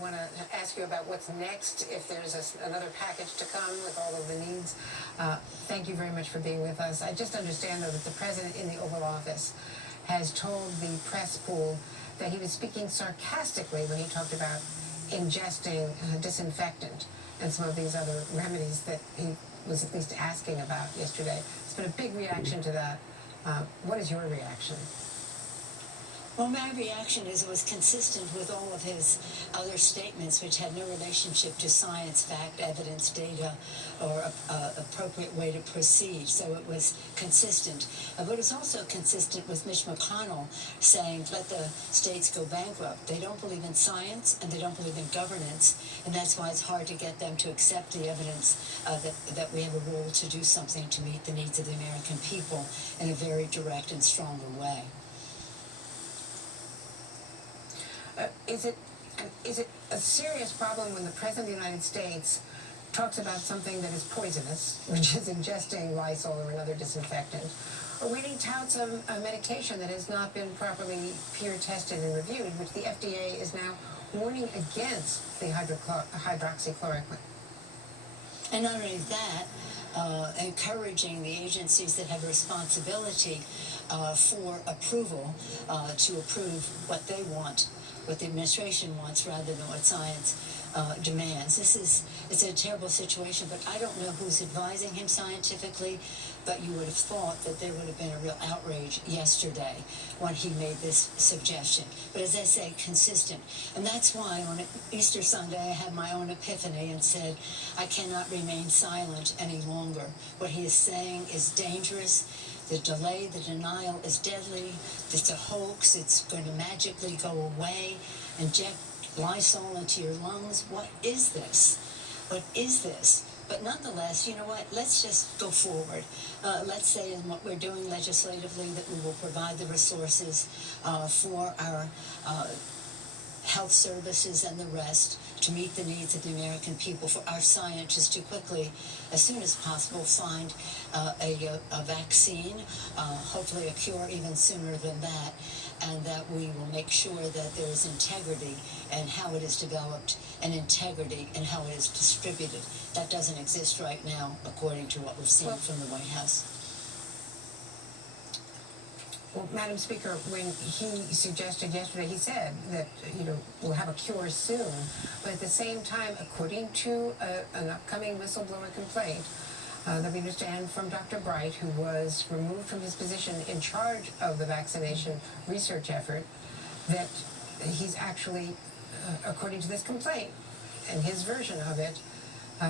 want to ask you about what's next, if there's another package to come with all of the needs. Thank you very much for being with us. I just understand, though, that the president in the Oval Office has told the press pool that he was speaking sarcastically when he talked about ingesting disinfectant and some of these other remedies that he was at least asking about yesterday. There's been a big reaction to that. What is your reaction? Well, my reaction is it was consistent with all of his other statements, which had no relationship to science, fact, evidence, data, or appropriate way to proceed. So it was consistent. But it was also consistent with Mitch McConnell saying, let the states go bankrupt. They don't believe in science, and they don't believe in governance, and that's why it's hard to get them to accept the evidence that we have a role to do something to meet the needs of the American people in a very direct and stronger way. Is it a serious problem when the President of the United States talks about something that is poisonous, which is ingesting Lysol or another disinfectant, or when he touts a medication that has not been properly peer tested and reviewed, which the FDA is now warning against, the hydroxychloroquine? And not only that, encouraging the agencies that have responsibility for approval to approve what they want, what the administration wants, rather than what science demands. It's a terrible situation, but I don't know who's advising him scientifically, but you would have thought that there would have been a real outrage yesterday when he made this suggestion. But as I say, consistent. And that's why on Easter Sunday I had my own epiphany and said, I cannot remain silent any longer. What he is saying is dangerous. The delay, the denial is deadly. It's a hoax. It's going to magically go away. Inject Lysol into your lungs. What is this? What is this? But nonetheless, you know what? Let's just go forward. Let's say in what we're doing legislatively that we will provide the resources for our health services and the rest to meet the needs of the American people, for our scientists to quickly, as soon as possible, find a vaccine, hopefully a cure even sooner than that, and that we will make sure that there is integrity in how it is developed and integrity in how it is distributed. That doesn't exist right now, according to what we've seen from the White House. Well, Madam Speaker, when he suggested yesterday, he said that, we'll have a cure soon. But at the same time, according to an upcoming whistleblower complaint that we understand from Dr. Bright, who was removed from his position in charge of the vaccination research effort, that he's actually, according to this complaint and his version of it,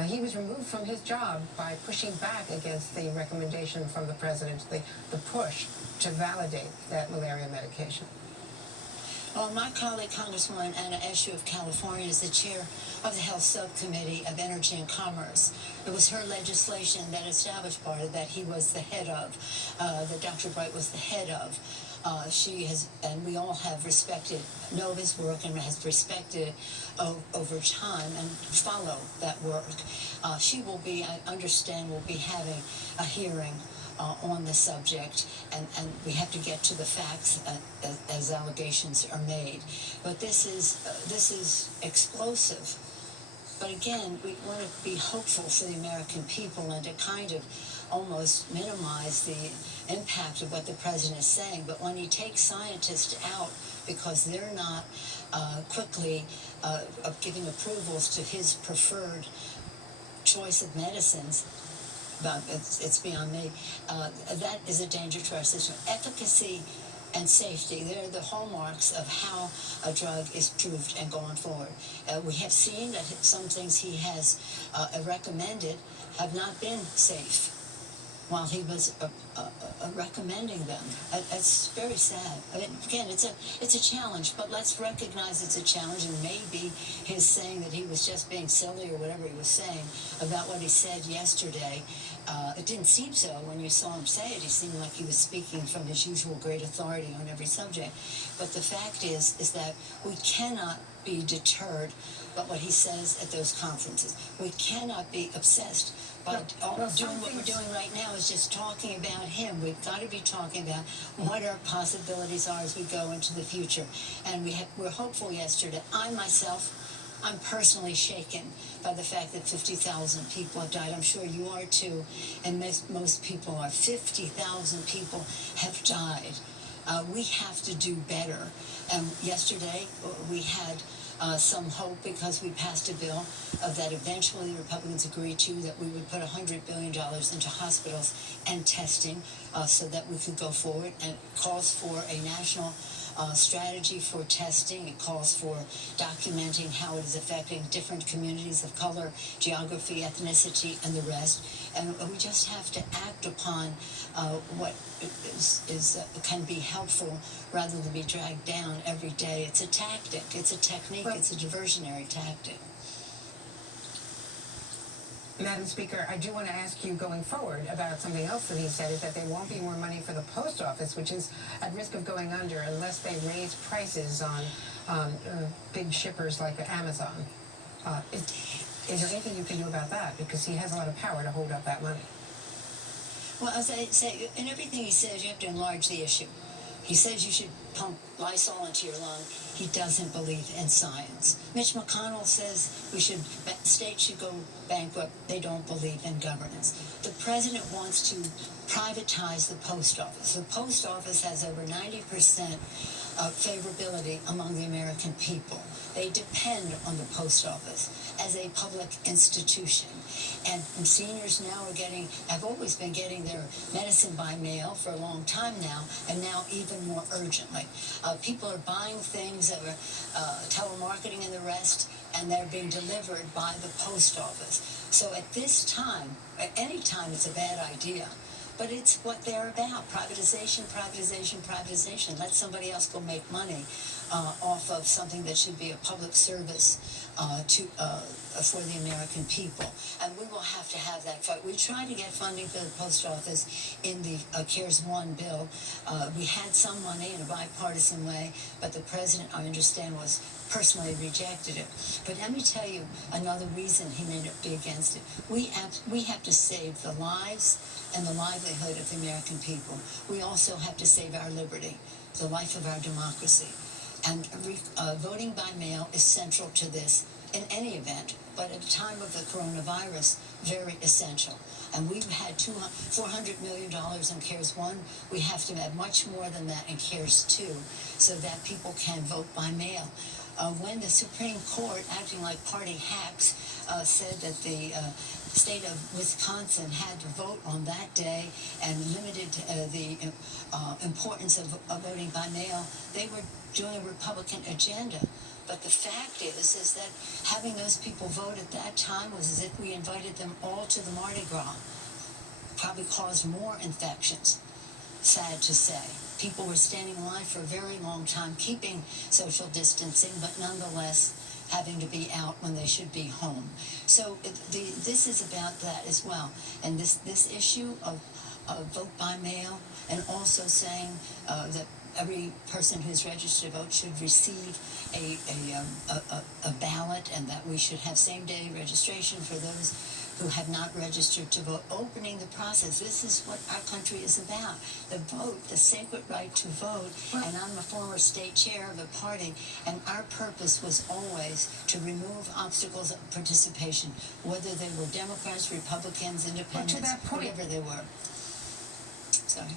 he was removed from his job by pushing back against the recommendation from the president, the push to validate that malaria medication. Well, my colleague, Congresswoman Anna Eshoo of California, is the chair of the Health Subcommittee of Energy and Commerce. It was her legislation that established part of that he was the head of, that Dr. Bright was the head of. She has, and we all have respected, know his work and has respected over time and follow that work. She will be, I understand, will be having a hearing on the subject, and we have to get to the facts as allegations are made. But this is explosive. But again, we want to be hopeful for the American people and to kind of almost minimize the impact of what the president is saying. But when he takes scientists out because they're not quickly giving approvals to his preferred choice of medicines, but it's beyond me, that is a danger to our system. Efficacy and safety, they're the hallmarks of how a drug is proved and going forward. We have seen that some things he has recommended have not been safe while he was recommending them. It's very sad. I mean, again, it's a challenge, but let's recognize it's a challenge, and maybe his saying that he was just being silly or whatever he was saying about what he said yesterday, it didn't seem so when you saw him say it. He seemed like he was speaking from his usual great authority on every subject. But the fact is that we cannot be deterred by what he says at those conferences. We cannot be obsessed by doing what we're doing right now is just talking about him. We've got to be talking about what our possibilities are as we go into the future. And we're hopeful yesterday. I myself I'm personally shaken by the fact that 50,000 people have died. I'm sure you are too, and most people are. 50,000 people have died. We have to do better. Yesterday, we had some hope because we passed a bill that eventually the Republicans agreed to, that we would put $100 billion into hospitals and testing so that we could go forward, and it calls for a national strategy for testing. It calls for documenting how it is affecting different communities of color, geography, ethnicity, and the rest. And we just have to act upon what can be helpful rather than be dragged down every day. It's a tactic. It's a technique. Well, it's a diversionary tactic. Madam Speaker, I do want to ask you going forward about something else that he said, is that there won't be more money for the post office, which is at risk of going under unless they raise prices on big shippers like Amazon. Is there anything you can do about that? Because he has a lot of power to hold up that money. Well, as I say, in everything he says, you have to enlarge the issue. He says you should pump Lysol into your lung. He doesn't believe in science. Mitch McConnell says states should go bankrupt. They don't believe in governance. The president wants to privatize the post office. The post office has over 90% of favorability among the American people. They depend on the post office as a public institution. And seniors now have always been getting their medicine by mail for a long time now, and now even more urgently. People are buying things that are telemarketing and the rest, and they're being delivered by the post office. So at this time, at any time, it's a bad idea. But it's what they're about. Privatization, privatization, privatization. Let somebody else go make money off of something that should be a public service for the American people. And we will have to have that fight. We tried to get funding for the post office in the CARES 1 bill. We had some money in a bipartisan way, but the president, I understand, was personally rejected it. But let me tell you another reason he may be against it. We have to save the lives and the livelihood of the American people. We also have to save our liberty, the life of our democracy. And voting by mail is central to this in any event, but at the time of the coronavirus, very essential. And we've had $400 million in CARES 1. We have to have much more than that in CARES 2 so that people can vote by mail. When the Supreme Court, acting like party hacks, said that the state of Wisconsin had to vote on that day and limited the importance of voting by mail, they were doing a Republican agenda. But the fact is that having those people vote at that time was as if we invited them all to the Mardi Gras. Probably caused more infections, sad to say. People were standing in line for a very long time, keeping social distancing, but nonetheless having to be out when they should be home. So this is about that as well. And this issue of vote by mail, and also saying that every person who's registered to vote should receive a ballot, and that we should have same-day registration for those who have not registered to vote, opening the process. This is what our country is about. The vote, the sacred right to vote. And I'm a former state chair of a party, and our purpose was always to remove obstacles of participation, whether they were Democrats, Republicans, Independents, to that point, whatever they were. Sorry.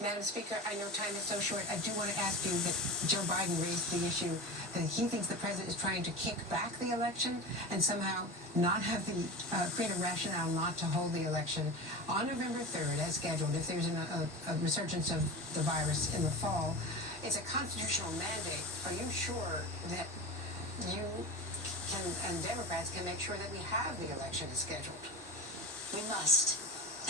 Madam Speaker, I know time is so short. I do want to ask you that Joe Biden raised the issue that he thinks the president is trying to kick back the election and somehow not have create a rationale not to hold the election on November 3rd as scheduled if there's a resurgence of the virus in the fall. It's a constitutional mandate. Are you sure that you and Democrats can make sure that we have the election as scheduled? We must.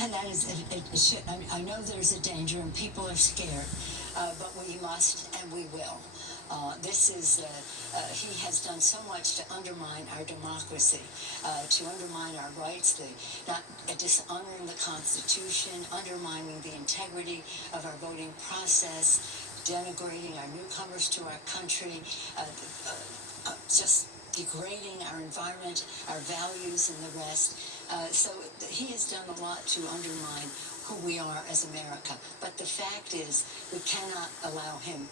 And that is, it should, I know there's a danger and people are scared, but we must and we will. He has done so much to undermine our democracy, to undermine our rights, dishonoring the Constitution, undermining the integrity of our voting process, denigrating our newcomers to our country, just degrading our environment, our values, and the rest. So he has done a lot to undermine who we are as America. But the fact is, we cannot allow him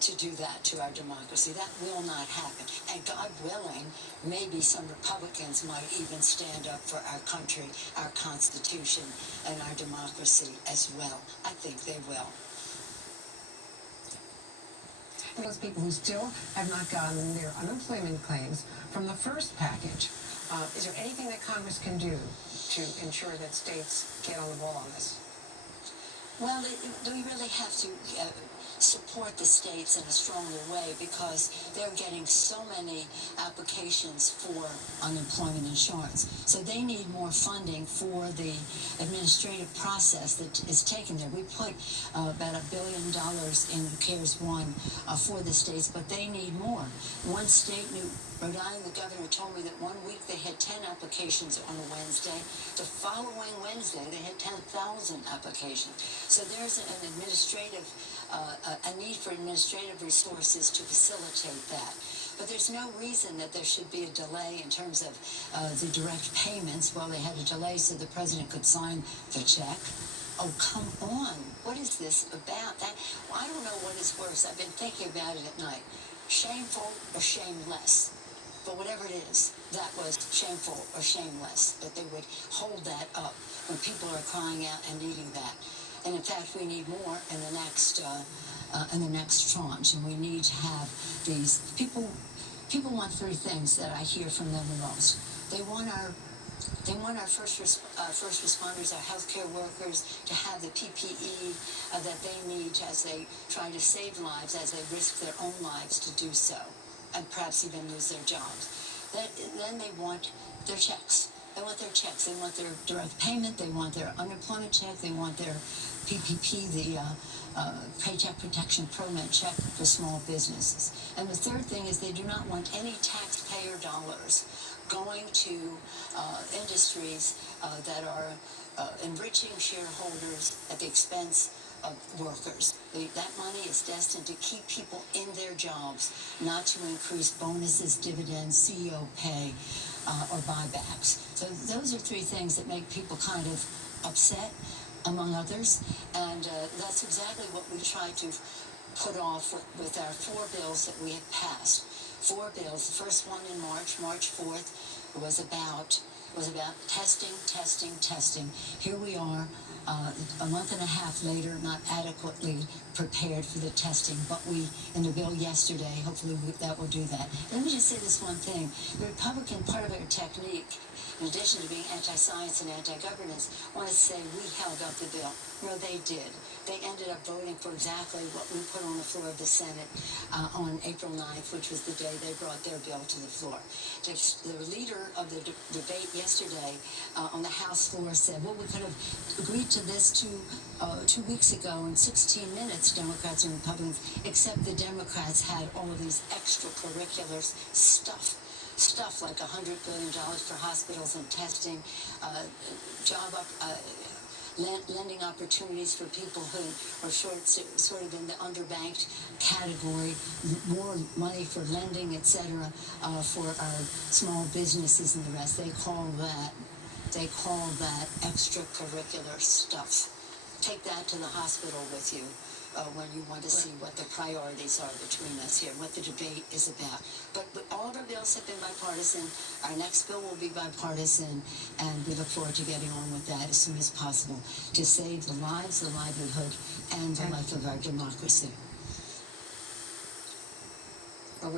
to do that to our democracy. That will not happen. And God willing, maybe some Republicans might even stand up for our country, our Constitution, and our democracy as well. I think they will. Those people who still have not gotten their unemployment claims from the first package, is there anything that Congress can do to ensure that states get on the ball on this? Well, we really have to support the states in a stronger way because they're getting so many applications for unemployment insurance. So they need more funding for the administrative process that is taken there. We put about $1 billion in CARES 1 for the states, but they need more. One state, Rhode Island, the governor told me that one week they had 10 applications on a Wednesday. The following Wednesday, they had 10,000 applications. So there's an administrative, a need for administrative resources to facilitate that. But there's no reason that there should be a delay in terms of the direct payments. Well, they had a delay so the president could sign the check. Oh, come on. What is this about? Well, I don't know what is worse. I've been thinking about it at night. Shameful or shameless? But whatever it is, that was shameful or shameless, that they would hold that up when people are crying out and needing that. And in fact, we need more in the next tranche, and we need to have these people. People want three things that I hear from them the most. They want our first responders, our healthcare workers, to have the PPE that they need as they try to save lives, as they risk their own lives to do so, and perhaps even lose their jobs. Then they want their checks. They want their checks. They want their direct payment. They want their unemployment check. They want their PPP, the Paycheck Protection Program check for small businesses. And the third thing is they do not want any taxpayer dollars going to industries that are enriching shareholders at the expense of workers. That money is destined to keep people in their jobs, not to increase bonuses, dividends, CEO pay, or buybacks. So those are three things that make people kind of upset, among others, and that's exactly what we try to put off with our 4 bills that we have passed. 4 bills. The first one in March 4th, was about testing. Here we are, a month and a half later, not adequately prepared for the testing, but we, in the bill yesterday, hopefully that will do that. Let me just say this one thing. The Republican part of their technique, in addition to being anti-science and anti-governance, want to say we held up the bill. No, they did. They ended up voting for exactly what we put on the floor of the Senate on April 9th, which was the day they brought their bill to the floor. The leader of the debate yesterday on the House floor said, well, we could have agreed to this 2 weeks ago in 16 minutes, Democrats and Republicans, except the Democrats had all of these extracurricular stuff like $100 billion for hospitals and testing, lending opportunities for people who are sort of in the underbanked category, more money for lending, etc., for our small businesses and the rest. They call that extracurricular stuff. Take that to the hospital with you when you want to see what the priorities are between us here, what the debate is about. But all of our bills have been bipartisan. Our next bill will be bipartisan, and we look forward to getting on with that as soon as possible to save the lives, the livelihood, and the life of our democracy.